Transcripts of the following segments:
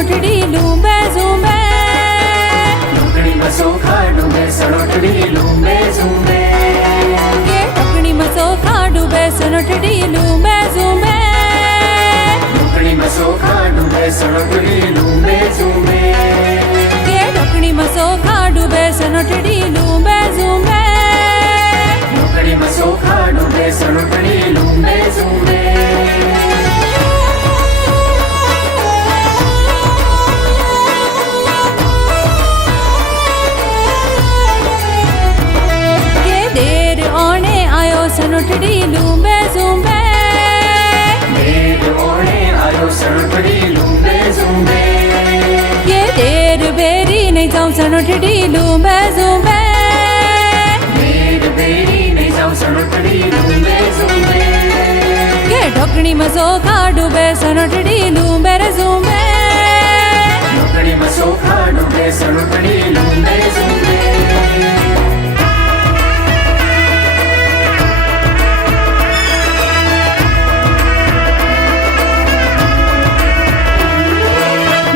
सनोठड़ी लूंबे झूमे ढोकड़ी में सोखा डूबे सनोठड़ी लूंबे झूमे ये ढोकड़ी में सोखा डूबे सनोठड़ी लूंबे झूमे ढोकड़ी में सोखा डूबे सनोठड़ी लूंबे झूमे ये ढोकड़ी में सोखा डूबे सनोठड़ी लूंबे झूमे ढोकड़ी में सोखा डूबे सनोठड़ी लूंबे झूमे सनोठड़ी लूंबे झूमे देर ओणे आयो सनोठड़ी लूंबे झूमे ये देर बेरी नहीं जाऊं सनोठड़ी लूंबे झूमे देर बेरी नहीं जाऊं सनोठड़ी लूंबे झूमे ये ढोकड़ी में सोखा डूबे सनोठड़ी लूंबे रे झूमे ढोकड़ी में सोखा डूबे सनोठड़ी लूंबे झूमे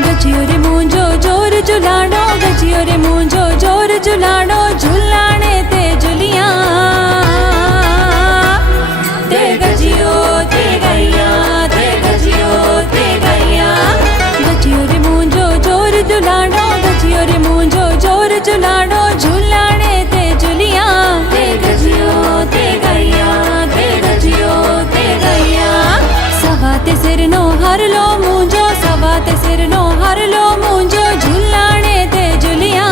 गजियो रे मुंजो जोर झुलाणो गजियो रे मुंजो जोर झुलाणो झुलाणे ते झुलिया ते गजियो ते गैया ते गजियो ते गैया गजियो रे मुंजो जोर झुलाणो गजियो रे मुंजो जोर झुलाणो झुलाणे ते झुलिया ते गजियो ते गैया ते गजियो ते गैया सवाते सिर नो हर लो मुंजो सवाते सिर नो हर लो मुंजो झुलाणे ते झुलिया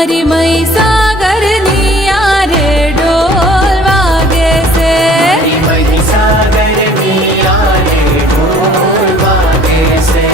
મારી મઈ સાગરની યારે ઢોલ વાગે છે મહી સાગરની આરે ઢોલ વાગે છે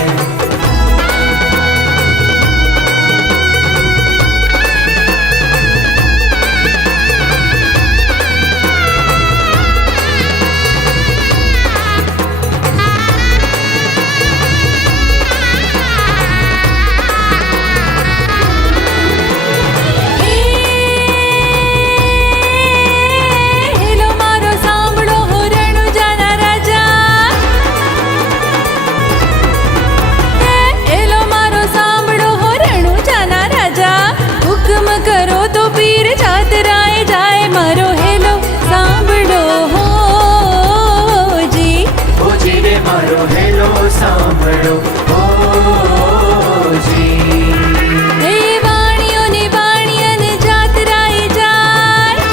હેલો મારો સાંભળો હો રણુજાના રાજા હેલો મારો સાંભળો હો રણુજાના રાજા હુકમ કરો તો પીર જાતરાએ જાય મારો હેલો સાંભળો હો જી ઓજી રે મારો હેલો સાંભળો ઓજી હે વાણીઓની વાણીયને જાતરાએ જાય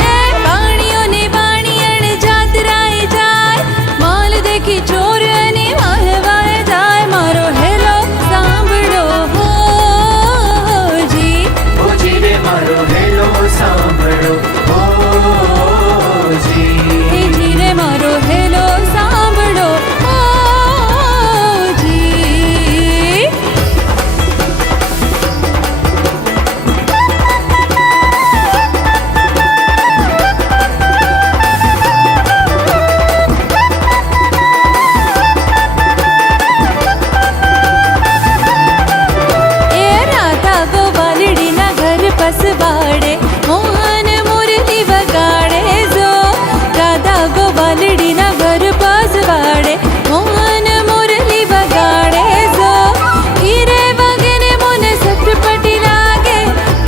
હે વાણીઓની વાણીયને જાતરાએ જાય માલ દેખી ચોર અને વાહવાએ જાય મારો હેલો સાંભળો હો જી ઓજી રે મારો હેલો સાંભળો ઓજી હે જી રે મારો હેલો સાંભળો હો જી એ રાધા ગોવાલડીના ઘર પસવાડે મોહન મુરલી વગાડે જો રાધા ગોવાલડીના ઘર પસવાડે મોહન મુરલી વગાડે જો ઈરે વગેરે મને સટપટી લાગે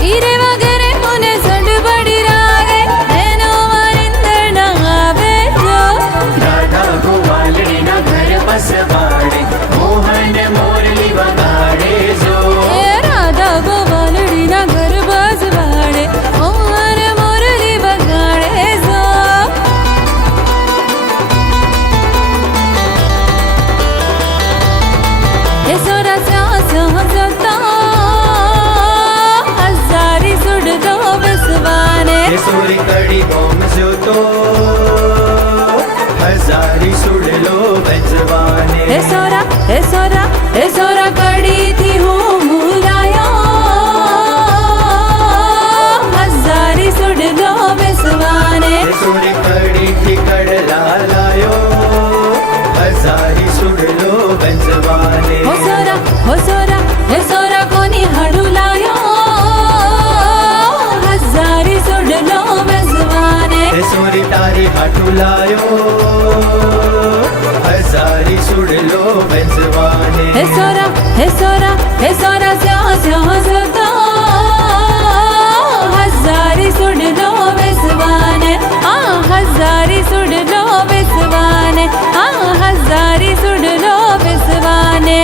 ઈરે વગેરે મને સડબડી લાગે એનો વારિંદર ના આવે જો રાધા ગોવાલડીના ઘર બસવાડે મોહન મોરલી વગાડે જો એ રાધા ગોવાલડીના ઘર પસવાડે મોહન મુરલી વગાડે જો એ સોરા સહસતા હજારી સુડદો બસવાને સોરી કડી બોમ જોતો હજારી સુડલો બજવાને એ સોરા એ સોરા એ સોરા કડીથી હું ભૂલાયો હજારી સુડદો બસવાને સોરી કડી થી કડલા લાયો હજારી સુડલો બજવાને હો સોરા હો સોરા એ સોરા કોની હાડું લાયો હજારી સુડલો બસવાને સોરી તારી હાટુ લાયો હજારી સુડલો બજવાને હે સોરા હે સોરા હે સોરા સ્યા સ્યા સતા હજારી સુડલો બેસવાને આ હજારી સુડલો બેસવાને આ હજારી સુડલો બેસવાને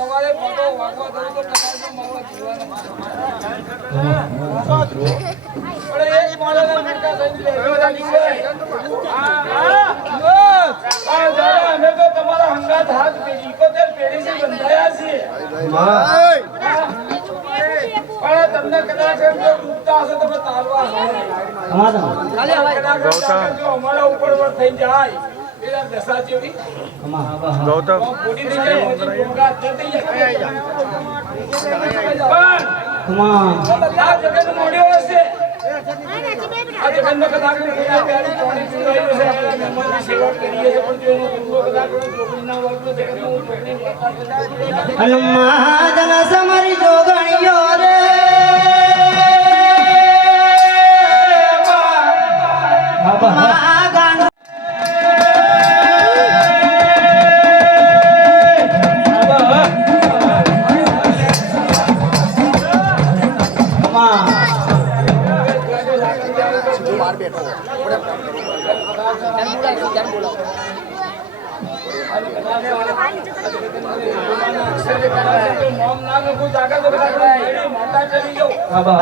તમારે ફોટો વાગવા દઉં તો કદાચ મારો જીવન અરે એક માળાના મોટા થઈ ગયા અમે તો તમારા હંગાત હાથ પેઢી 71 પેઢીથી બંધાયા છીએ પણ તમને કદાચ એમ જો ડૂબતા હશે તમે તારવા જો અમારા ઉપર થઈ જાય એના દશા જેવી ગૌતમ બોડી થઈ જાય પછી ડોંગા થઈ જાય પણ આ જગત મોડ્યો હશે આ જગતનો કદાચ પ્યારી પાણી ચૂડાયું છે આપણે મહેમાનની સેવા કરીએ છીએ પણ જો એનો ધંધો કદાચ ચોકડીના વર્ગનો જગતનો ચોકડી હનુમાન સમરી જોગણીઓ રે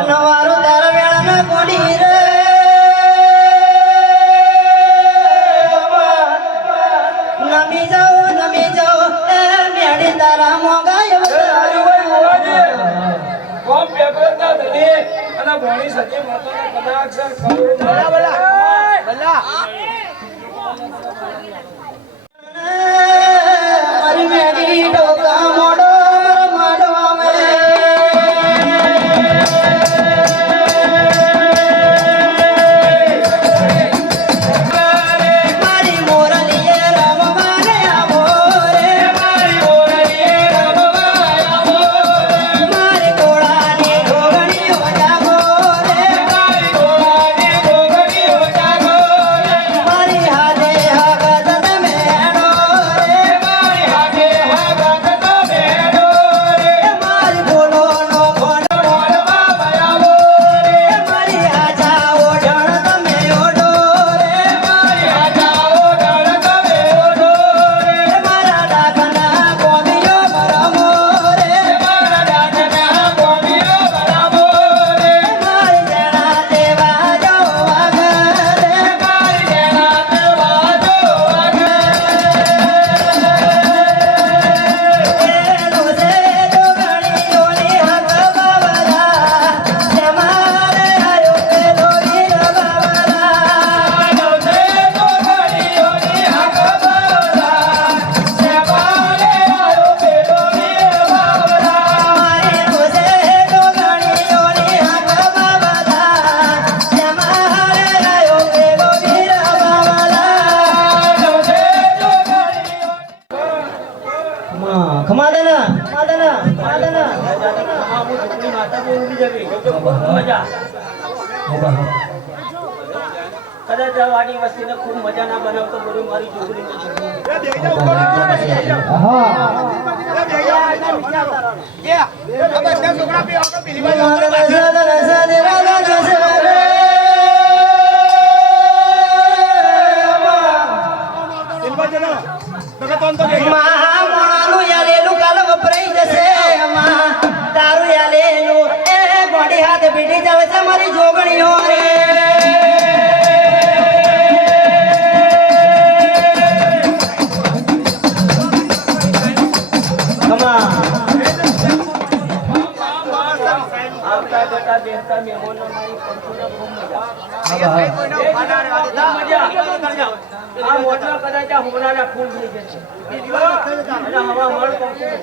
નવારો તાર વેળા કોડી રે નમી જાઓ એ મેડી તારા મોગાય કોમ પેપરના ધને અને ભણી સતી માતાના કદાક્ષર કરોડ બલા મારી મેડી ડોકા મોડો માડવા મે મારી મોરલીએ રમવાને આવો રે મારી મોરલીએ રમવાને આવો મારી ગોળાની ઢોગણીઓ જાગો રે મારી ગોળાની ઢોગણીઓ જાગો રે મારી હાથે હાગત તમે હેડો રે મારી હાથે હાગત તમે હેડો રે મારી બોલોનો ઘોડો મોડવા બયાવો રે મારી આજા ઓઢણ તમે ઓઢો રે મારી આજા ઓઢણ તમે ઓઢો રે મારા ડાકના ગોમીઓ બરામો રે મારા ડાકના ગોમીઓ બરામો રે મારી જેણા દેવા જો વાગે રે મારી જેણા દેવા જો વાગે એનો સે તો ગણીઓની હક બાબરા જમારે આયો પેલો વીર બાબરા એનો સે તો ગણીઓની હક બાબરા જમારે આયો પેલો વીર બાબરા એનો સે તો ગણીઓની હક બાબરા જમારે આયો પેલો વીર બાબરા એનો સે તો ખમાદના કદાચ આ વાડી વસ્તીને ખૂબ મજા ના બનાવતો બધું મારી છોકરી મોણાનું યાલેલું કાલ વપરાઈ જશે તારું યાલેલું એ ગોડી હાથ પીડી જાવે છે મારી જોગણીઓ રે આવતા જતા બેસતા મહેમાનો મારી પંખીને ખૂબ મજા આ મોટર કદાચ આ હોનાના ફૂલ થઈ જશે અને હવા મળ પંખી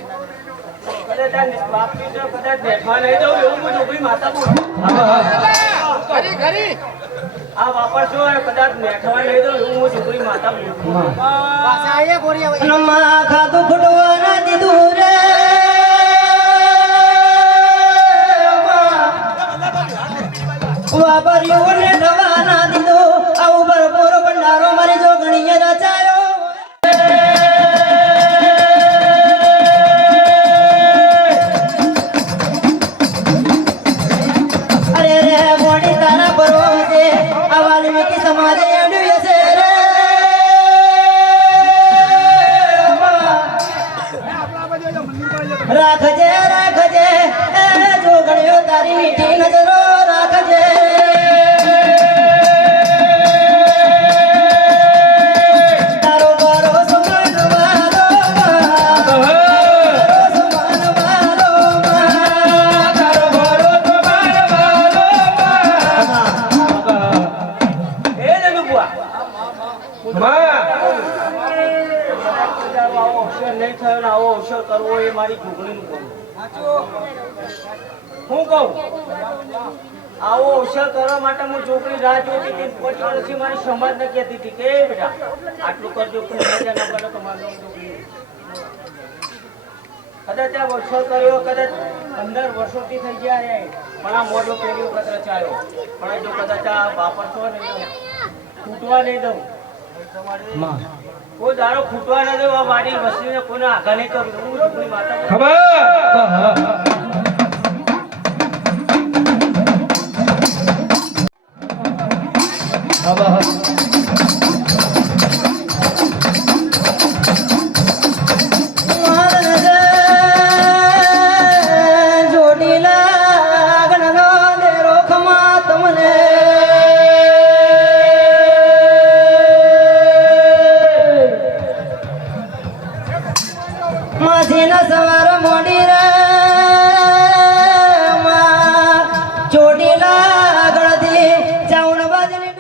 કદાચ આ બાપની તો કદાચ બેઠવા નહીં દઉં એવું હું છોકરી માતા બોલું આ વાપરશો અને કદાચ બેઠવા નહીં દઉં એવું હું છોકરી માતા બોલું નમા ખાતું ફૂટવા ના દીધું રે વાપર્યું ને દવા ના દીધો આવું ભરપૂર ભંડારો મારી જોગણીએ રચાયો અરે રે મોડી તારા ભરોસે આ વાલ્મીકી સમાજે એડ્યું છે રે રાખજે રાખજે એ જોગણીઓ તારી મીઠી નજરો રાખજે તારો ભરોસો માનવાલો ભરોસો માનવાલો તારો ભરોસો માનવાલો એ નનુ બુઆ આવો અવસર નહીં થયો ને આવો અવસર કરવો એ મારી છોકરીનું કામ. હું કહું આવો અવસર કરવા માટે હું છોકરી રાહ જોતી હતી. 5 વર્ષથી મારી સમાજને કહેતી હતી કે બેટા આટલું કરજો કોઈ મજા ન પડે તમારું છોકરી. કદાચ આ અવસર કર્યો કદાચ 15 વર્ષોથી થઈ ગયા પણ આ મોઢો પહેલી વખત રચાયો. પણ જો કદાચ આ વાપરશો ને ખૂટવા નહીં દઉં કોઈ દારો ખૂટવા ન દઉં. આ મારી વસ્તીને કોઈને આઘા નહીં કરું. હું છોકરી માતા જોડી લાગણનો દેરો ખમા તમને માસીના સવાર મોડી રે જોડી લાગણથી ચાવણ બાજની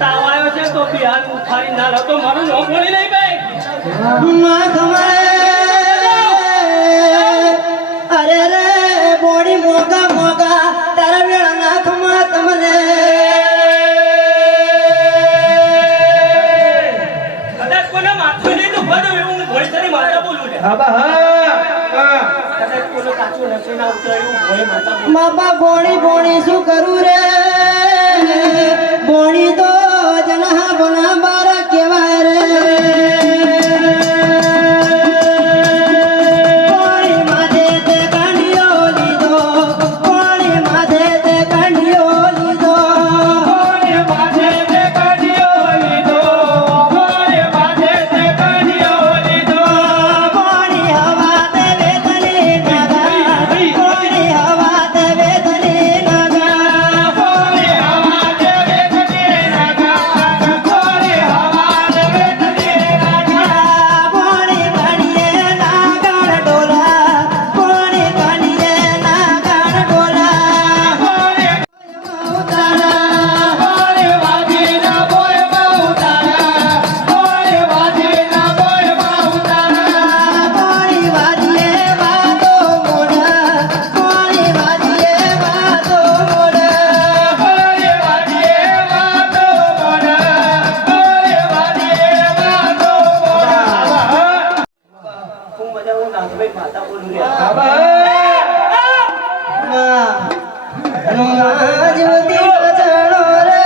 તાવ આવ્યો છે તો બિહાર ઉઠાડી ના લો તો મારું નો બોલી નહીં ભાઈ. અરે રે બોડી મોગા મોગા તારા વેળા નાખમાં તમને કદાચ કોને માથું નહીં તો ભરો એવું ભોળી તારી માતા બોલું લે કદાચ કોને કાચું નથી ના ઉતરે એવું ભોળી માતા બોલું. બાપા બોણી બોણી શું કરું રે બોણી તો જના બના બારા કેવાય રે બોણી માથે તે કાંડિયો લીધો બોણી માથે તે કાંડિયો લીધો બોણી માથે તે કાંડિયો લીધો બોણી માથે તે કાંડિયો લીધો બોણી હવા તે વેદની નાગા બોણી હવા તે વેદની નાગા બોણી હવા તે વેદની નાગા બોણી હવા તે વેદની નાગા બોણી કાંડિયે નાગણ ડોલા બોણી કાંડિયે નાગણ ડોલા બોણી ઉતારા બોણી વાજીના બોયમાં ઉતારા બોણી વાજીના બોયમાં ઉતારા બોણી વાજીએ વાતો મોઢા બોણી વાજીએ વાતો મોઢા બોણી વાજીએ વાતો મોઢા બોણી વાજીએ વાતો મોઢા. હું મજા હું નાથભાઈ માતા બોલું રે જીવતી બચણો રે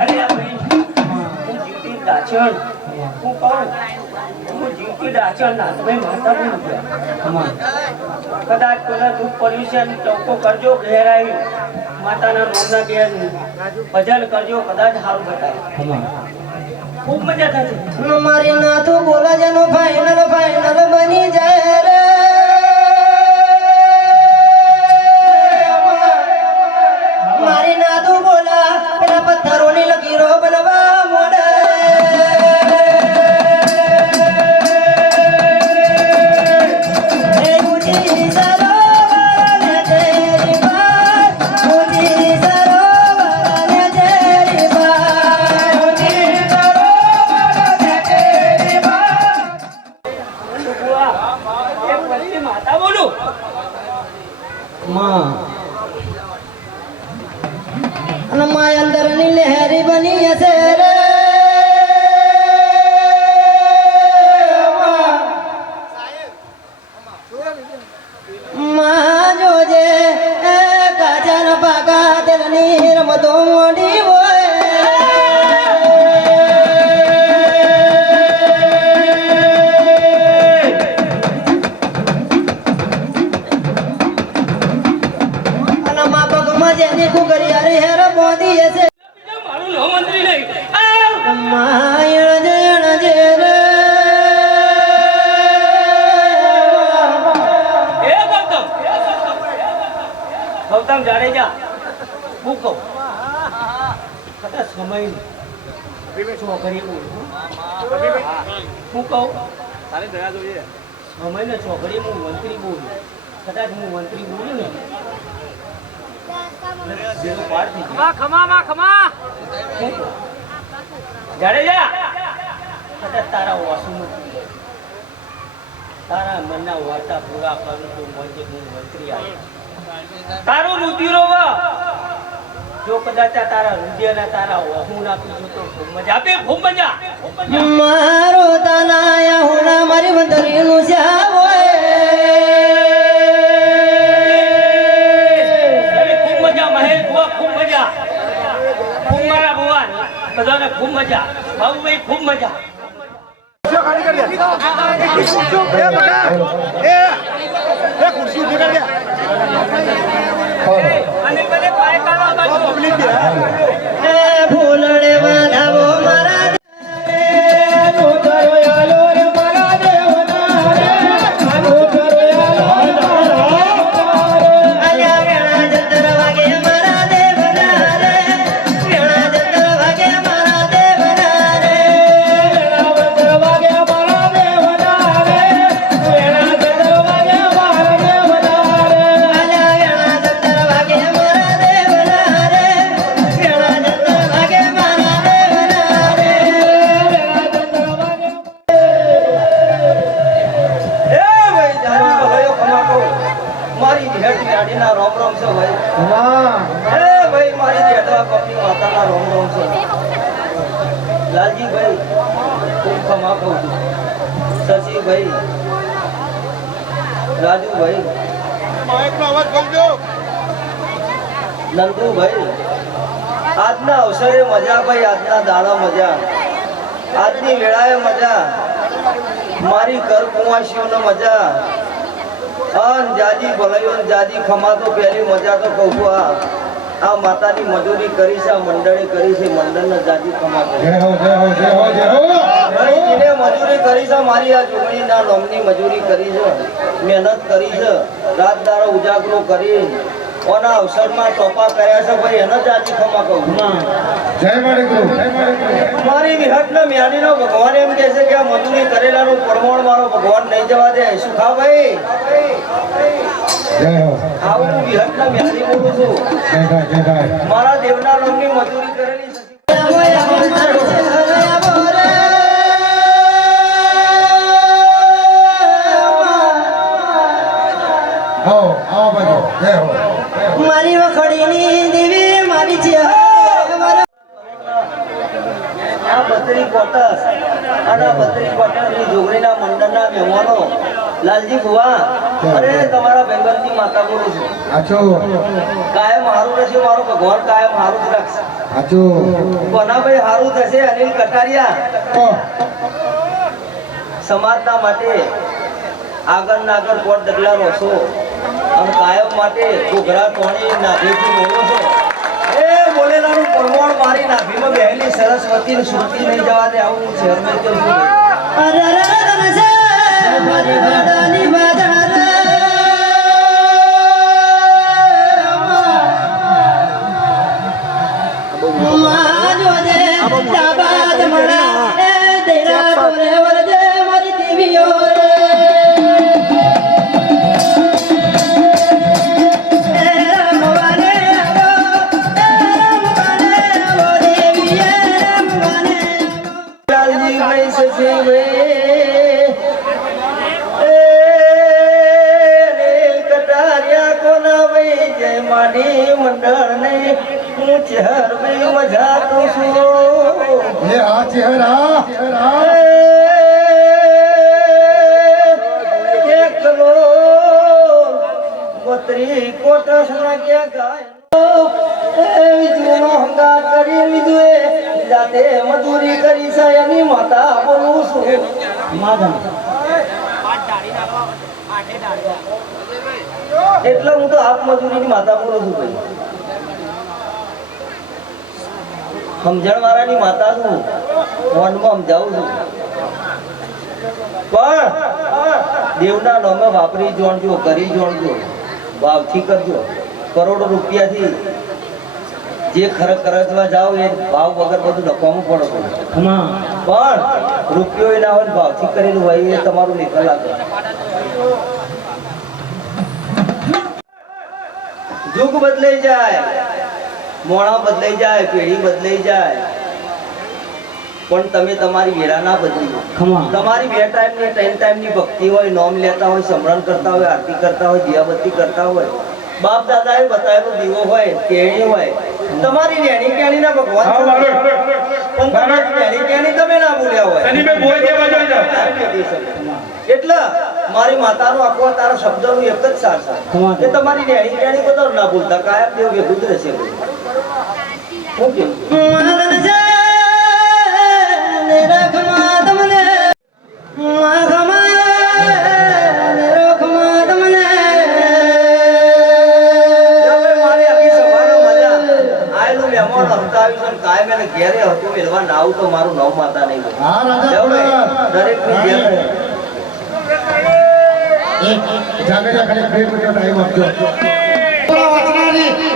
અરે ભાઈ હું જીવતી દાચણ હું કહું હું જીવતી દાચણ નાથભાઈ માતા બોલું રે કદાચ કોઈને દુઃખ પડ્યું છે અને ચોખ્ખો કરજો ઘેરાઈ માતાના નામના બે ભજન કરજો કદાચ સારું બતાય ખૂબ મજા થશે. મારી નાથો બોલા જેનો ફાઇનલ ફાઇનલ બની જાય રે મારી નાથો બોલા પેલા પથ્થરોની લકીરો બનવા મોડે ઊંચી સરોવર ને તેરી બાર ઊંચી સરોવર ને તેરી બાર ઊંચી સરોવર ને તેરી બાર. એક વસ્તી માતા બોલું અને માય અંદરની લહેરી બની માયણ જણ જે રે એ ગૌતમ જાડેજા હું કહું કદાચ સમય છોકરી હું કહું તારી દયા જોઈએ સમય ને છોકરી હું મંત્રી બોલું કદાચ હું મંત્રી બોલું ને જેનો પાર થઈ ગયો. હું કહું, જાડેજા કદાચ તારા વાસુ નથી તારા મનના વાર્તા પૂરા કરું તો મંજે હું મંત્રી આવ્યો તારું રુધિરો જો કદાચ તારા હૃદયના તારા વહુ નાખી જો તો ખૂબ મજા આપે ખૂબ મજા મારો તાનાયા હોણા મારી મંદરીનું શ્યામ ખૂબ મજા મહેશ બુઆ ખૂબ મજા ખૂબ મારા બુઆ બધાને ખૂબ મજા બાબુભાઈ ખૂબ મજા અને બધે પાય કાઢવા ફૂલડે વધાવો મારા લાલજીભાઈ ખૂબ ખમા કહું છું શશીભાઈ રાજુભાઈ નંદુભાઈ આજના અવસરે મજા ભાઈ આજના દાડા મજા આજની વેળાએ મજા મારી ઘર કુંવાસીઓને મજા અન જાજી ભલાઈઓ જાજી ખમા તો પહેલી મજા તો કહું છું આ માતાની મજૂરી કરી છે આ મંડળે કરી છે મંડળને જાજી ખમા એને મજૂરી કરી છે મારી આ જોગણીના નોમની મજૂરી કરી છે મહેનત કરી છે રાત દાડો ઉજાગરો કરી ઓના અવસરમાં ટોપા કર્યા છે ભાઈ એને જાજી ખમા કહું મારી વિહટના મ્યાનીનો ભગવાન એમ કહે છે કે આ મજૂરી કરેલાનું પ્રમાણ મારો ભગવાન નહીં જવા દે સુખા ભાઈ આવું હું વિહટના મ્યાની બોલું છું મારા દેવના નામની મજૂરી કરેલી મારી વખડીની દેવી મારી છે આ બત્રી કોટસ અને બત્રી કોટસની જોગણીના મંડળના મહેમાનો લાલજી ભુવા અરે તમારા બેંગલની માતા બોલું છું કાયમ હારું રહેશે મારો ભગવાન કાયમ હારું જ રાખશે કોનાભાઈ હારું થશે અનિલ કટારિયા સમાજના માટે આગળ આગળ કોટ ડગલા રોશો અને કાયમ માટે ઘોઘરા ટોણી નાભીથી મેળવો છો એ બોલેલાનું પરમોણ મારી નાભીમાં બેહેલી સરસ્વતી સુરતી નહીં જવા દે આવું હું શહેરમાં કહું છું મંડળ ને હું ચહેર મજા કરું છું એકલો બત્રી કોટસ ના ક્યાં ગાય બીજું હંગાર કરી લીધું જાતે મજૂરી કરી છે એની માતા બોલું છું એટલે હું તો આપ મજૂરીની માતા બોલું છું ભાઈ સમજણવાળાની માતા છું, ફોનમાં સમજાવું છું. પણ દેવના નામે વાપરી જોણજો, કરી જોણજો, ભાવથી કરજો. કરોડો રૂપિયાથી જે ખર્ચવા જાઓ એ ભાવ વગર બધું નફામાં પડો. પણ રૂપિયો એ ના હોય, ભાવથી કરેલું હોય એ તમારું નિકલ લાગે. યુગ બદલાઈ જાય, મોણા બદલાઈ જાય, પેઢી બદલાઈ જાય, પણ તમે તમારી વેરા ના બદલી. તમારી 2 ટાઈમની 3 ટાઈમની ભક્તિ હોય, નોમ લેતા હોય, સમરણ કરતા હોય, આરતી કરતા હોય, દિયાબત્તી કરતા હોય, બાપ દાદાએ બતાવેલો દીવો હોય, કેણી હોય, તમારી રેણી કેણી ના ભગવાન છે. પણ તમારી રેણી કેણી તમે ના ભૂલ્યા હોય. એટલે મારી માતાનો આખો તારા શબ્દનું એક જ સાર છે કે તમારી રેણી કેણી બધો ના ભૂલતા, કાયમ દેવ ભેગું જ રહેશે. શું કેવું? ઘેરે હતું મેળવા ના આવું તો મારું નામ માતા નહીં હોય. દરેક ની ઘેર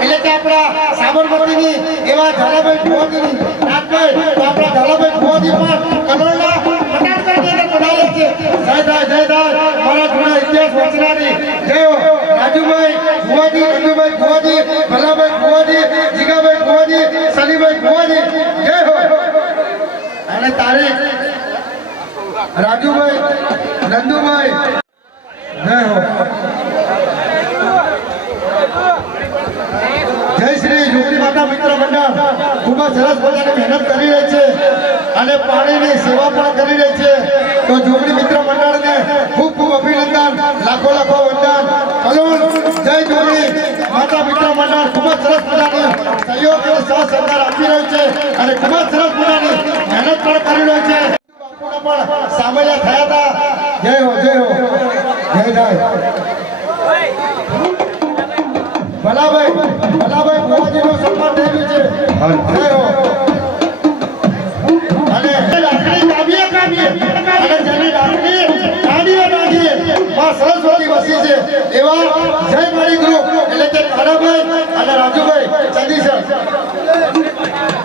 એટલે કે આપણા સાબરમતીની એવા ઝાલાભાઈ ભુવાજીની નાથભાઈ તો આપણા ઝાલાભાઈ ભુવાજી પણ કલોલના મટાડકાની અંદર પધાર્યા છે. જય થાય મારા જૂના ઇતિહાસ વચનારી જય હો. રાજુભાઈ ભુવાજી, રાજુભાઈ ભુવાજી, ભલાભાઈ ભુવાજી, જીગાભાઈ ભુવાજી, સલીભાઈ ભુવાજી જય હો. અને તારીખ રાજુભાઈ, નંદુભાઈ જય હો. જય શ્રી ઝૂંપડી માતા મિત્ર મંડળ ખૂબ જ સરસ મજાની મહેનત કરી રહી છે અને પાણીની સેવા પણ કરી રહી છે. તો ઝૂંપડી મિત્ર મંડળને ખૂબ ખૂબ અભિનંદન, લાખો લાખો વંદન. કલોલ જય ઝૂંપડી માતા મિત્ર મંડળ ખૂબ જ સરસ મજાની સહયોગ અને સહ સહકાર આપી રહ્યું છે અને ખૂબ જ સરસ મજાની મહેનત પણ કરી રહ્યું છે. બાપુના પણ સામેલા થયા હતા. જય હો, જય હો, જય જય. ભલાભાઈ ભુવાજીનું સન્માન થયેલું છે. જય હો. અને લાકડી કાઢીએ અને જેની લાકડી કાઢીએ માં સરસ્વતી વસી છે એવા જય મારી ગ્રુપ એટલે કે કાનાભાઈ અને રાજુભાઈ ચંદીસર,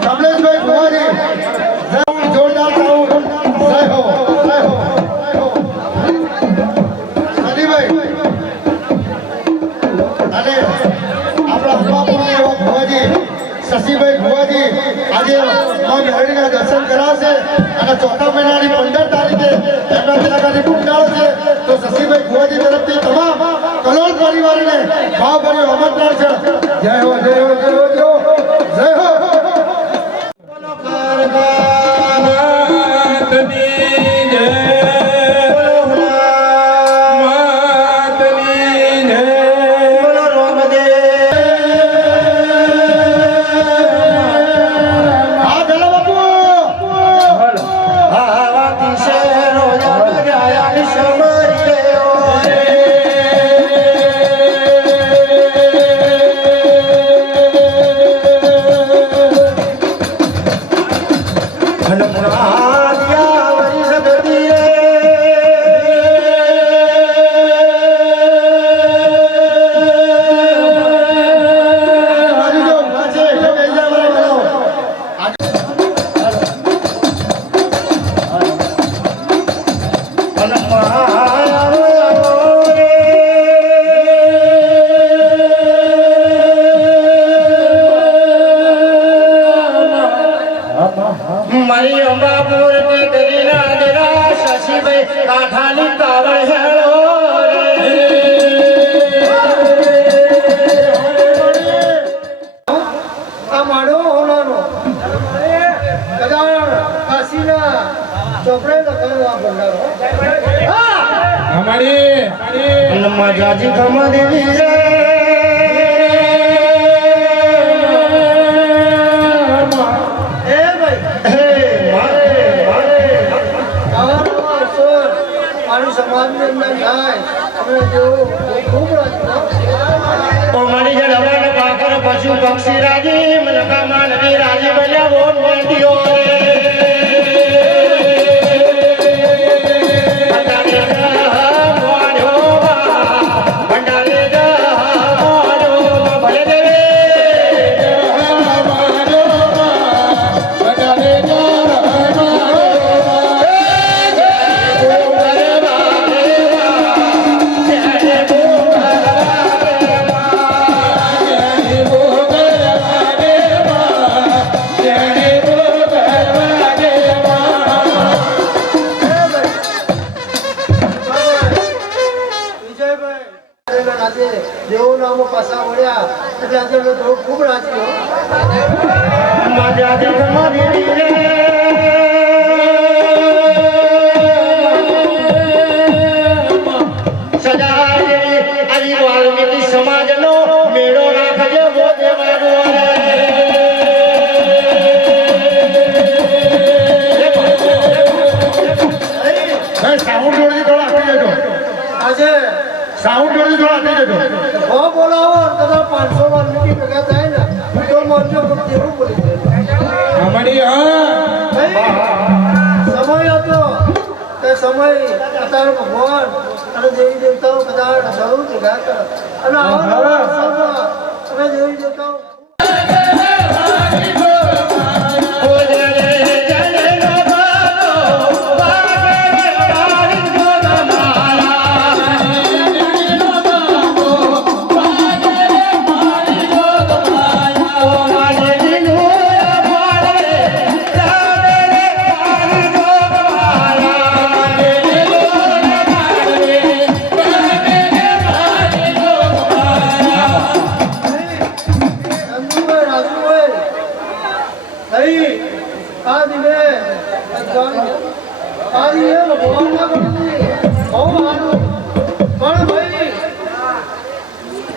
કમલેશભાઈ ભુવાજી જય હો. જોરદાર સાઉન્ડ જય હો, જય હો. સલીભાઈ અને આપણા બાપુના એવા ભુવાજી શશીભાઈ ભુવાજી આજે મા મેરડીના દર્શન કરાવશે અને 4થા મહિનાની 15 તારીખે એમના તેલાગાની ભૂંડાળો છે. તો શશીભાઈ ભુવાજી તરફથી તમામ કલોલ પરિવારને ભાવભર્યું આમંત્રણ છે. જય હો, જય હો, જય હો, જય હો, જય હો. મારી અંબાપુર ની દરીના દેરા શશીભાઈ કાઠાની કાવડ હેળો આ માડો હોનાનો કદાળ કાશીના ચોપડે લખેલો આ ભંડારો અમારી મજાજી ખમા દેવી રે સમાજની અંદર થાય અમે જો ખૂબ રાજી પશુ પક્ષી રાજી મનકા માનવી રાજી બન્યા બોલ મંડીઓ દેવો નામો પાછા વળ્યા એટલે આજે અમે થોડું ખૂબ રાજી સમાજ નો મેળો રાખજે સાઉન્ડ જોડી થોડા આપી દેજો આજે સાઉન્ડ જોડી થોડા આપી દેજો બોલાવો કદાચ 500 વાર મીટિંગ ભેગા થાય ને તો માનજો કે દેવું બોલી સમય હતો તે સમય અત્યારે ભગવાન અને દેવી દેવતાઓ કદાચ જરૂર ભેગા કરે અને આવા અમે દેવી દેવતાઓ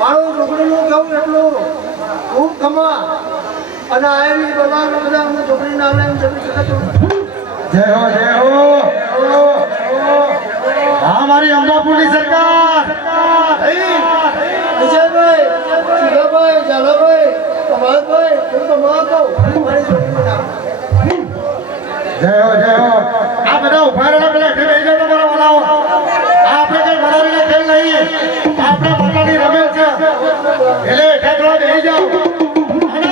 મારું છોકરીનું કેવું એટલું ખૂબ ખમા અને આયેલી બધા અમને છોકરી નામ લઈને જય હો હા મારી અમદાપુરની સરકાર વિજયભાઈ શિવાભાઈ ઝાલાભાઈ કમાલભાઈ હું તો માં કહું મારી છોકરીનું નામ જય હો આ બધા ઉભા રહેલા પેલા ઘરે બેસી જાઓ તમારા વાલાઓ આપણે કઈ બનાવીને ખેલ નહીં આપણે પોતાની રમેલ છે એટલે ઠેકડો બેસી જાઓ અને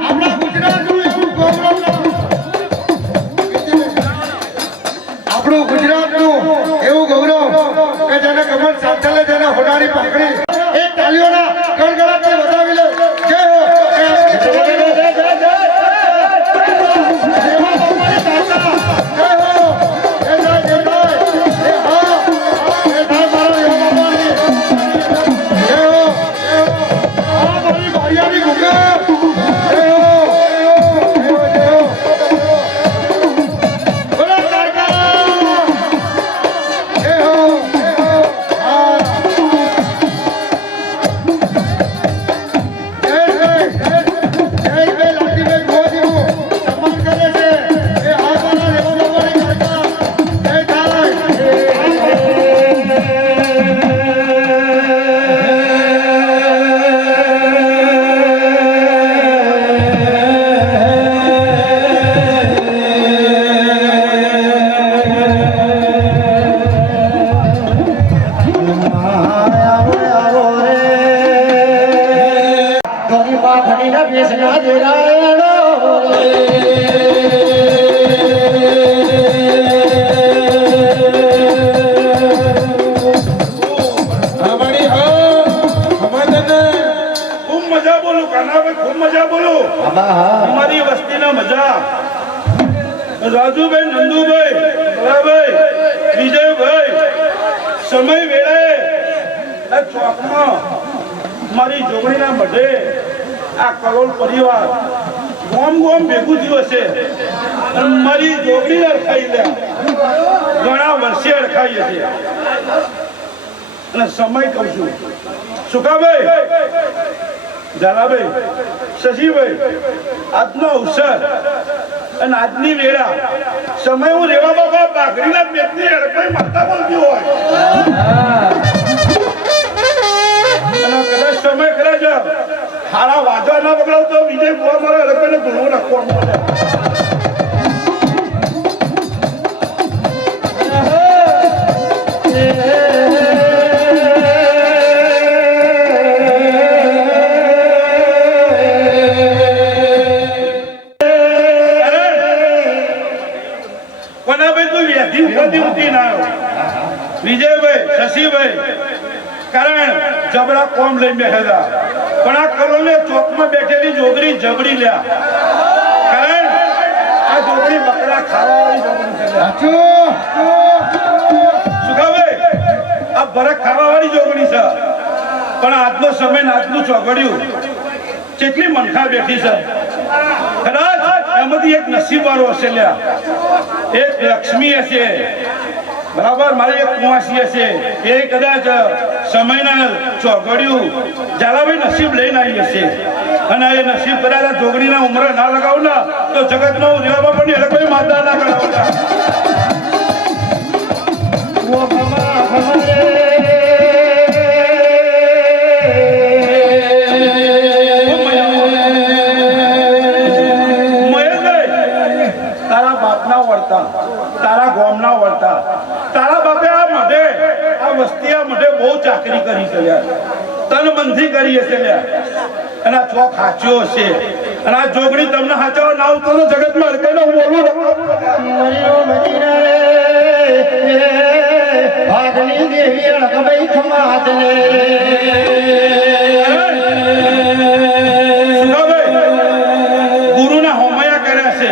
આપણા ગુજરાતનું એવું ગૌરવ આપણું ગુજરાતનું એવું ગૌરવ કે જેને કમર સાંચલે જેને હોનારી પકડી એક તાલીઓના ગણગણાટથી વધાવી લે જય હો અમારી વસ્તીના મજા રાજુભાઈ નંદુભાઈ બરાભાઈ વિજયભાઈ સમય વેળાએ આ ચોકમાં મારી જોગણીના મઢે આ કરોડ પરિવાર ગોમ ભેગું થયું હશે અને મારી જોગણી અડખાઈ લે ઘણા વર્ષે અડખાઈ હશે અને સમય કહું છું સુકાભાઈ ઝાલાભાઈ શશીભાઈ આજનો અવસર અને આજની વેળા સમય હું રેવા બાબા બાકરીના પેટની અડપાઈ માતા બોલતી હોય અને કદાચ સમય ખરા છે હારા વાંચવા ના બગડાવ તો વિજય બોલ મારે અલગ કરીને ધૂળવું નાખવાનું પડે. કોનાભાઈ તું વ્યાધી ઉપાધી ઉઠી ના આવ્યો વિજયભાઈ શશીભાઈ કારણ જબરા કોમ લઈને બેઠા પણ આ કરોલે ચોકમાં બેઠેલી જોગરી જબડી લ્યા કારણ આ જોગરી બકરા ખાવાવાળી જોગરી છે સુખાભાઈ આ બરક ખાવાવાળી જોગરી છે પણ આજનો સમય ને આજનું ચોગડ્યું કેટલી મનખા બેઠી છે કદાચ એમાંથી એક નસીબવાળો હશે લ્યા એક લક્ષ્મી હશે બરાબર મારી એક કુંવાસી હશે એ કદાચ સમયના ચોઘડ્યું ઝાલાભાઈ નસીબ લઈને આવી હશે અને એ નસીબ કદાચ આ જોગણીના ઉંમરે ના લગાવું ને તો જગતમાં હું રહેવા પણ એ લોકોએ માતા ના કરાવતા તારા ગોમના વળતા તારા બાપે આ મઢે આ વસ્તી આ મઢે બહુ ચાકરી કરી છે તન બંધી કરી હશે અને આ ચોક હાચ્યો હશે અને આ જોગણી તમને હાચવા ના આવતો તો જગતમાં હરકાઈને હું બોલું ભાગની દેવી અળગભાઈ ખમાતને ગુરુના હોમયા કર્યા છે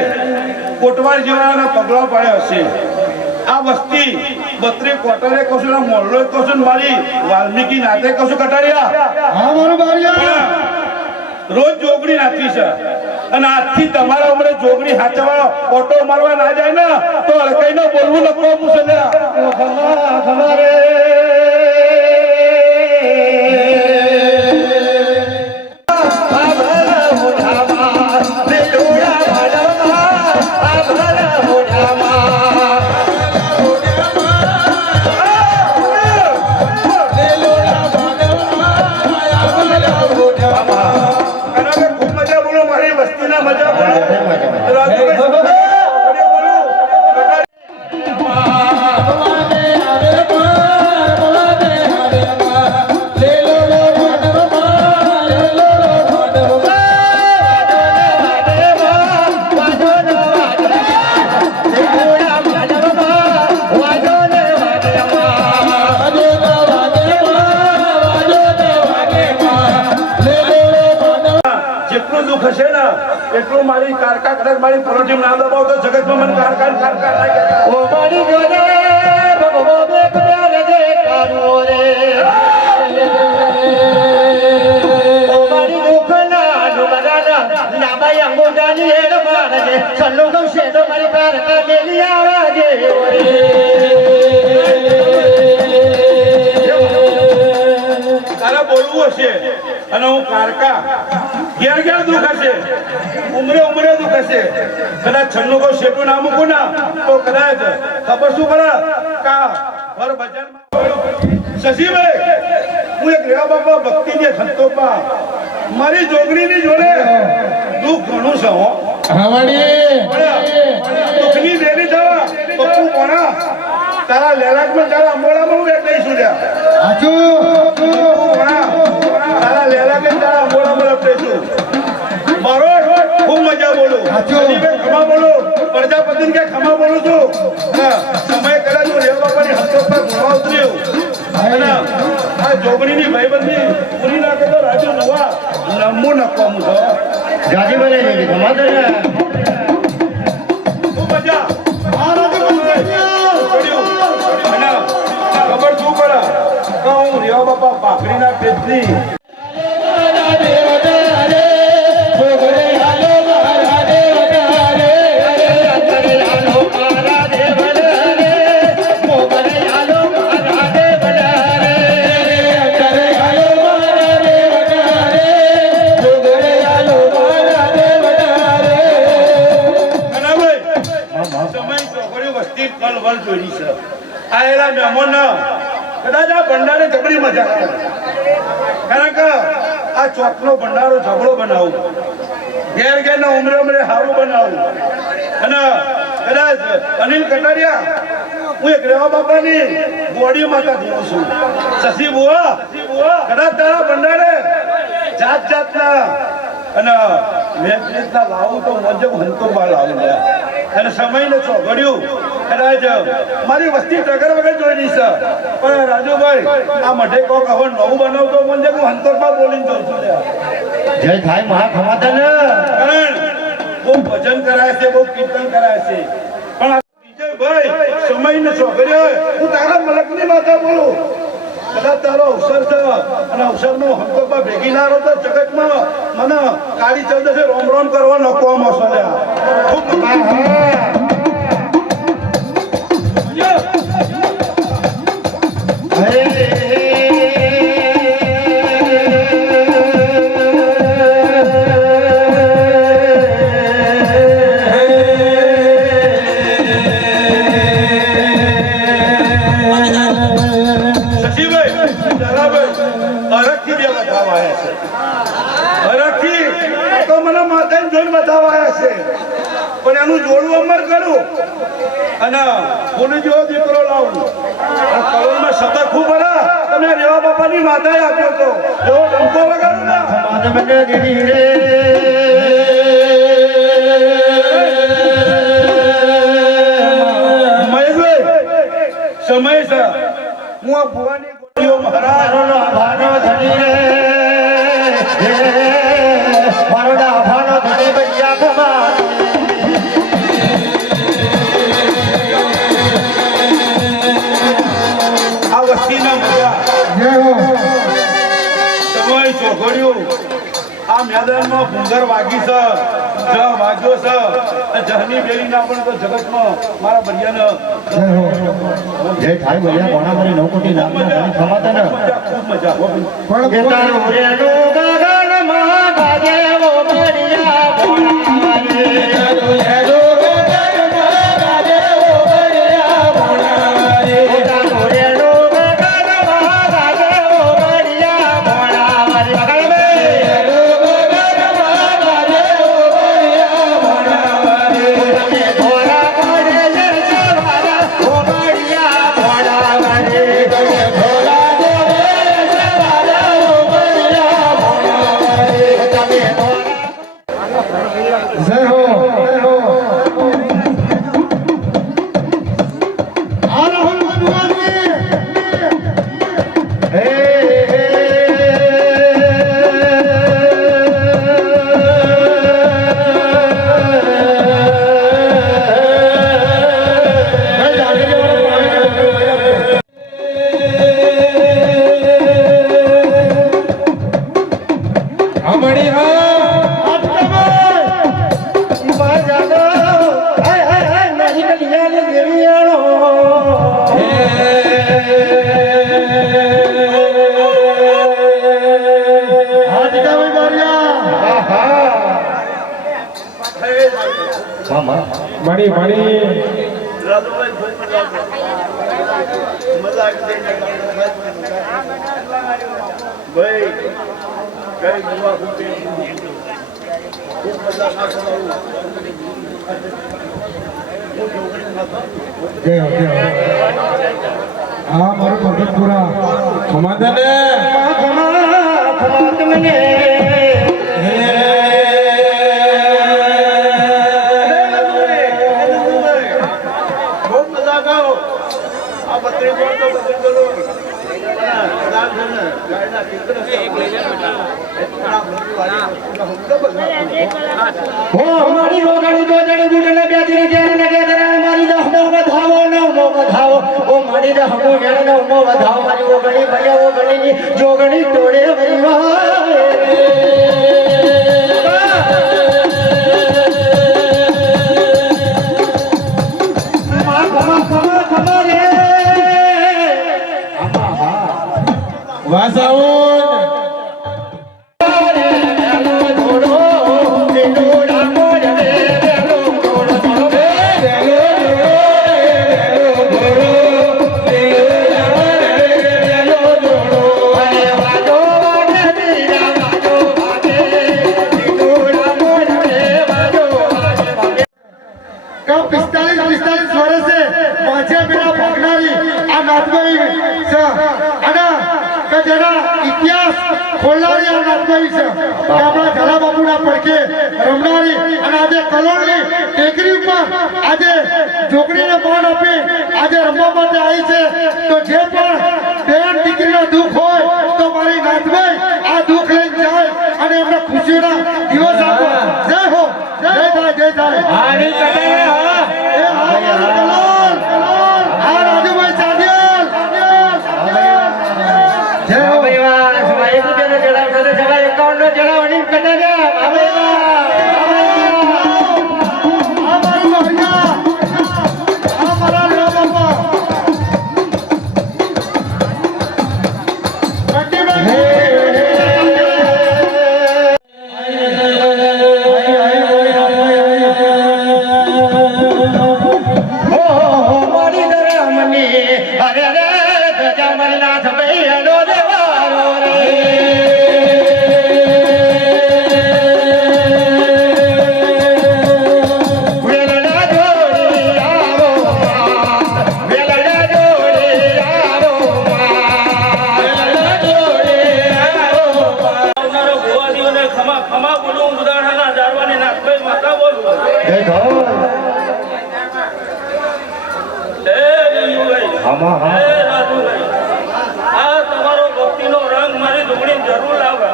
કોટવાર જેવાના પગલા પાડ્યા હશે આ વસ્તી 32 કોટરે કશું મોહલ્લો કશું મારી વાલ્મીકી નાતે કશું કટાડ્યા હા મારું બારિયા રોજ જોગણી નાખી છે અને આજથી તમારા ઉમરે જોગણી હાચવા ઓટો મારવા ના જાય ને તો હરકાઈને બોલવું લખવા મુસલ્યા ખમારે એટલું મારી કારકા કદાચ મારી પ્રોટીન ના દબાવ તો જગતમાં મને કારકા લાગે ઓ મારી જોને ભગવો બે કર્યા રે કારો રે ઓ મારી દુખના ડુબરાના નાબાઈ અંગોડાની હેડ મારજે છલ્લો ગમશે તો મારી કારકા મેલી આવાજે તારા બોલવું હશે અને હું કારકા ઘેર ઘેર દુખ હશે ઉમરે દુખ હશે કદાચ છન્નું કો શેટું ના મૂકું ના તો કદાચ ખબર શું પડે કા ભર બજારમાં શશીભાઈ હું એક રેવા બાપા ભક્તિની સંતોષમાં મારી જોગણીની જોડે દુઃખ ઘણું છે હો દુઃખની દેરી થવા પપ્પુ કોણા તારા લેલાકમાં તારા અંબોડામાં હું એક લઈશું લ્યા તારા લેલાકે તારા અંબોડામાં લપટેશું મારો ખૂબ મજા બોલું ખમા બોલું પ્રજાપતિ કે ખમા બોલું છું સમય કદાચ હું રેવા બાપાની હસ્તો પર ઘોડા ઉતર્યું આ જોગણીની ભાઈબંધી પૂરી ના કરતો રાજુ નવા નમવું નખવાનું છો ગાડી બનાવી ખમાતને ખૂબ મજા ખબર શું પડે હું રેવા બાપા ભાખરીના પેટની આયેલા મહેમાન કદાચ આ ભંડારે જબરી મજા કરે કારણ કે આ ચોકનો ભંડારો ઝઘડો બનાવું, ઘેર ઘેરના ઉમરે ઉમરે સારું બનાવું. અને કદાચ અનિલ કટારિયા, હું એક રેવા બાપાની બોડી માતા જોઉં છું. શશી બુઆ, કદાચ તારા ભંડારે જાત જાતના અને વેચના લાવું તો મજબ હંતો બાર લાવું અને સમયને ચોઘડ્યું. કદાચ મારી વસ્તી ટગર વગર જોઈ નહીં છે, પણ રાજુભાઈ આ મઢે કોક હવે નવું બનાવતો મને હું હંતરમાં બોલીને જોઉં છું. જય થાય મહા ખમાતન. કારણ બહુ ભજન કરાય છે, બહુ કીર્તન કરાય છે, પણ વિજયભાઈ સમયને ચોઘડ્યો. હું તારા મલકની માતા બોલું. કદાચ તારો અવસર છે અને અવસરનો હંતોમાં ભેગી ના રહો તો જગતમાં મને કાળી ચૌદસે રોમ રોમ કરવા નકવામાં છે. ખૂબ પણ એનું જોડું અમર કરું અને ફૂલી જેવો દીકરો લાવું. કલોલમાં શબ્દ ખૂબ ભરા તમે રેવા બાપાની માતાએ આપ્યો હતો એવો ડંકો વગાડું ના. મહેશભાઈ સમય છે, હું આ ભુવાની ગોળીઓ મહારાજ આ મેદાનમાં ભૂંગર વાગી છે, જ વાગ્યો છે. જહની બેરી ના પણ તો જગતમાં મારા બરિયાને જય થાય બલિયા કોણા મારી નવકોટી નામ ખમાતન. ખૂબ મજા પણ તારું રેનું ગગનમાં ગાજે વો બલિયા કોણા રે. મણી મણી ભાઈ કઈ નવા ખૂટી ખૂબ મજા ના કરાવું. હા મારું ભગતપુરા ખમાતને ખમાત મને મારી રોગાડી દો જડે ગુડને બે દિન ઘેર ને ઘેર મારી દો હમો વધાવો ન હમો વધાવો ઓ મારી દો હમો ઘેર ને હમો વધાવો મારી રોગાડી ભયા ઓગણી જોગણી તોડે જેના ઇતિહાસ ખોલનારી આ નાતભાઈ છે કે આપણા ઝાલા બાપુના પડખે રમનારી અને આજે કલોલની ટેકરી ઉપર આજે જોગણીને માન આપી આજે રમવા માટે આવી છે તો જે પણ બેન દીકરીનો દુઃખ હોય તો મારી નાતભાઈ આ દુઃખ લઈને જાય અને એમને ખુશીઓના દિવસ આપો. જય હો, જય થાય, જય થાય. એ હા મારું કલોલ, હા રાજુભાઈ સાદિયાલ. જય હો. આ મારું મહિના, આ મારા લેવા બાપા. આવનારા ભુવાજીઓને ખમા ખમા બોલું, ઉદાહરણના જાળવાની નાથભાઈ માતા બોલું. હે વિયુભાઈ, હે રાજુભાઈ, આ તમારો ભક્તિનો રંગ મારી જોગણી જરૂર લાવે.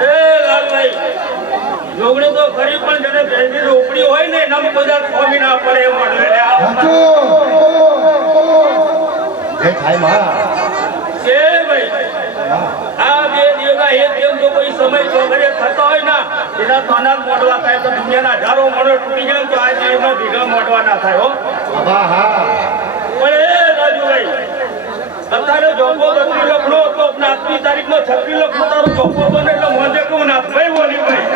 હે લાલભાઈ, જોગણી તો ખરી પણ જેને ભેજની રોપડી હોય ને એનામાં બધા સ્વામી ના પડે એમ મળે. કે ભાઈ આ બે દેવના એક જેમ જો કોઈ સમય ચોગરે થતો હોય ને એના તોના મોડવા થાય તો દુનિયાના હજારો મોડો તૂટી જાય તો આ દેવના ભેગા મોડવા ના થાય હો. પણ એ રાજુભાઈ, અત્યારે જોબો 32 લખનો હતો, 8મી તારીખમાં 36 લખનો તારો જોબો બને એટલે મોજે કહું નાથભાઈ બોલી ભાઈ.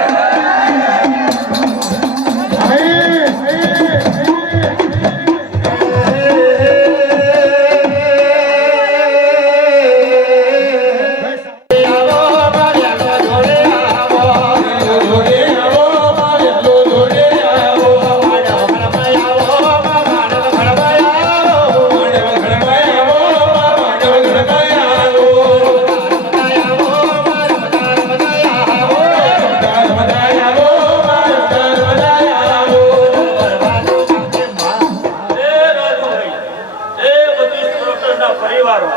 પરિવારો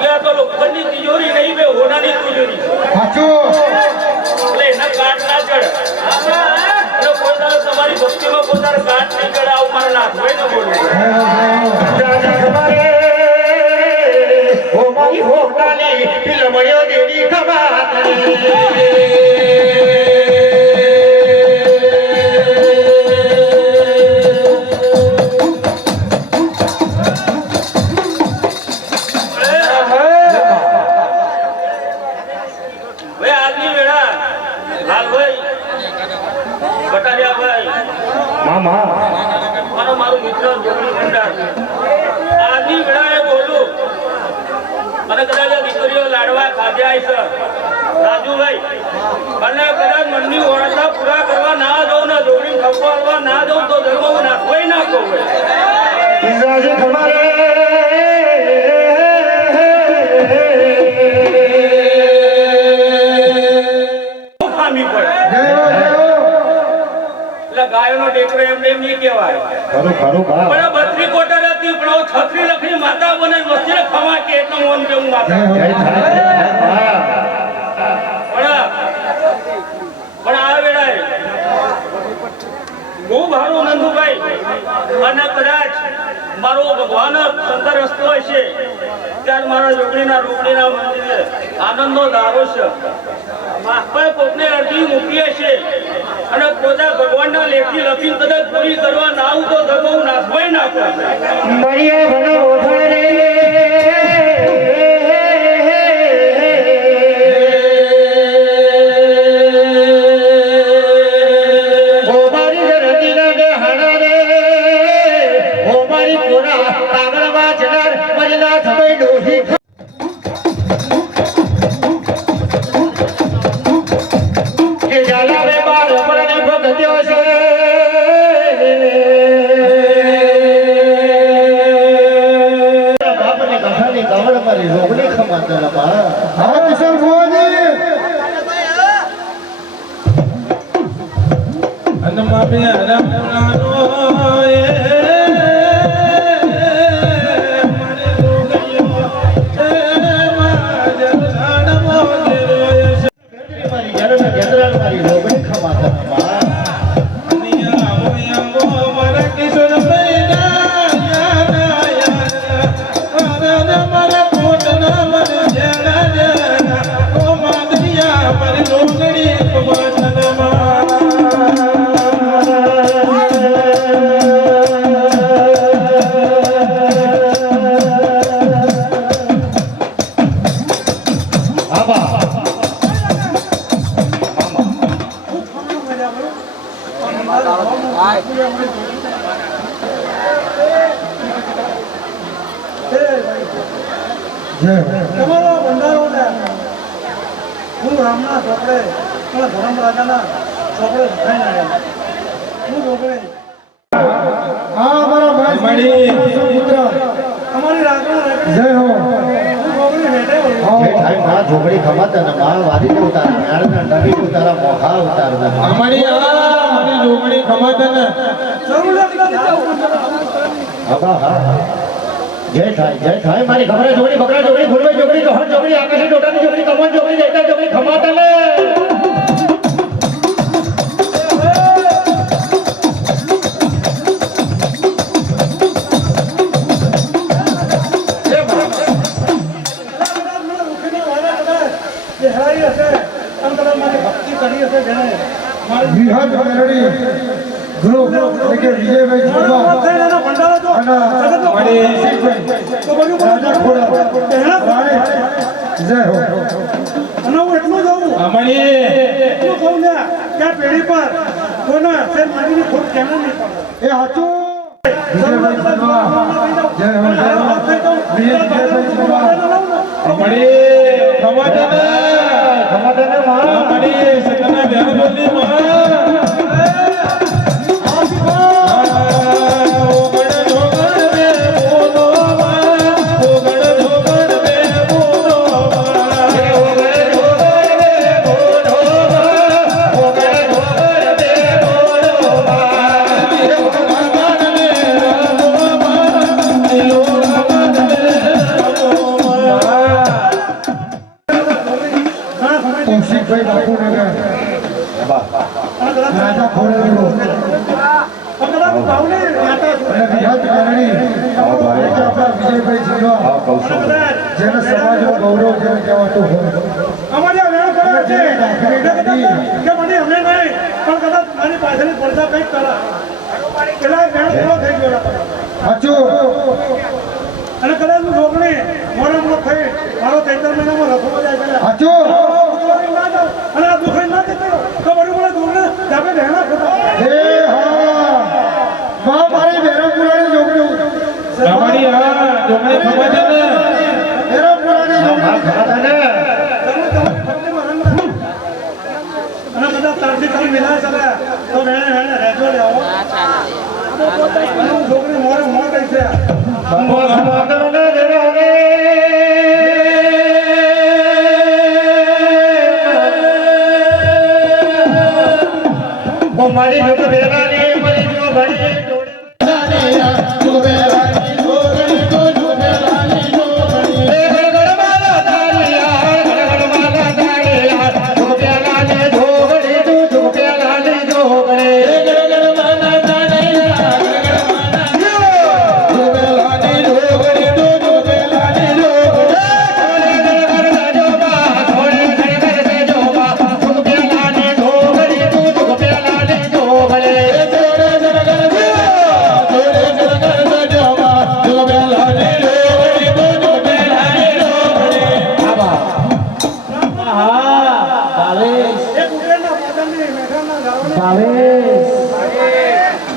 ત્યાં તો લોખંડની તિજોરી નહીં, બે હોનાની તિજોરી એટલે એના કાટ ના ચડે. અને કોઈ દાડો તમારી ભક્તિમાં પોતાના કાટ નહીં ચડે આવું મારા નાથભાઈ ને બોલવું. મારું મિત્ર જોગણી ભંડાર આજની વેળાએ બોલું અને કદાચ આ દીકરીઓ લાડવા ખાધ્યા છે રાજુભાઈ, અને કદાચ મનની ઓળખા પૂરા કરવા ના જાઉં ને જોગણી ખપવા ના જાઉં તો ધર્મ નાખવાય ના કહું ખામી પડે. ગાયોનો ટેકરો એમને એમ નહીં કહેવાય. પણ 32 કોટર હતી પણ 36 લખની માતા બને વસ્તી ખવા કે એટલે મોન કેવું માતા. પણ આ વેળાએ ખૂબ સારું નંદુભાઈ, અને કદાચ મારો ભગવાન શંકર રસ્તો હશે ત્યારે મારા જોગણીના રૂપડીના મંદિરે આનંદનો ધારો છે. પણ કોકને અરજી મૂકી હશે અને પોતા ભગવાનના લેખી લખીને કદાચ પૂરી કરવા ના આવું તો ધર્મ નાથભાઈ નાખો. મારા કિશોર મારા કોટના મને જેણા જેણા ઓ માદરિયા મારી લોગડી તમારો ભંડારો ને હું રામના છોકરે પણ ધર્મ રાજાના છોકરે ખાઈ નાખ્યા હું છોકરે હા અમારા ભાઈ પુત્ર અમારી રાજના જય હો હું છોકરી ભેટે ભાઈ મારા ઝોપડી ખમાતા ને મારા વારીને ઉતારા યારના નવી ઉતારા મોખા ઉતારતા અમારી જોગણી ખમાતા ને જય થાય મારી ખબર જોગડી બકરા જોગડી ફૂલભાઈ જોગડી જોહર જોગડી આકાશી ડોટાની જોગડી કમન જોગડી જયતા જોગડી ખમાતા ને વિહત મેલડી ગ્રુપ એટલે કે વિજયભાઈ છોડવા અને મારી રાજા ખોડા રાણી જય હો અને હું એટલું જઉં અમારી એટલું કહું ને કે આ પેઢી પર કોને તે મારીની ખોટ કેમ નહીં પડે એ હાચું વિજયભાઈ છોડવા જય હો વિજયભાઈ છોડવા અમારી ખમાતા ને માં અમારી સતના ધ્યાન બોલી માં કૌશિકભાઈ બાપુનગર રાજા ખોડેલો અને વિહત મેલડી આપણા વિજયભાઈ છોડવા જેને સમાજનું ગૌરવ જેને કહેવાતું હોય અમારી આ વેણ કરે છે કે મને અમે નહીં પણ કદાચ મારી પાછળની પડદા કંઈક કરા પેલા વેણ પૂરો થઈ ગયો સાચું અને કદાચ હું ઢોકળી મોડો થઈ મારો 3 મહિનામાં રખો જાય છે સાચું અને આ દુખાઈ ના જતો તો બરું મને દૂરને જાપે રહેણા ખોટા હે હા માં મારી બેરમપુરાની જોગડી અમારી જોગણી ખમાતા ને બેરમપુરાની જોગડી ખમાતા ને અને બધા તારથી ખાલી મિલાય ચાલે તો વેણે વેણે રહેજો લે આવો અને હું છોકરી મોડ ગઈ છે મારી જો બેલાની મારી જો ઘડી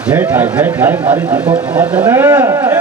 જય થાય મારી દીકો ખબર છે ને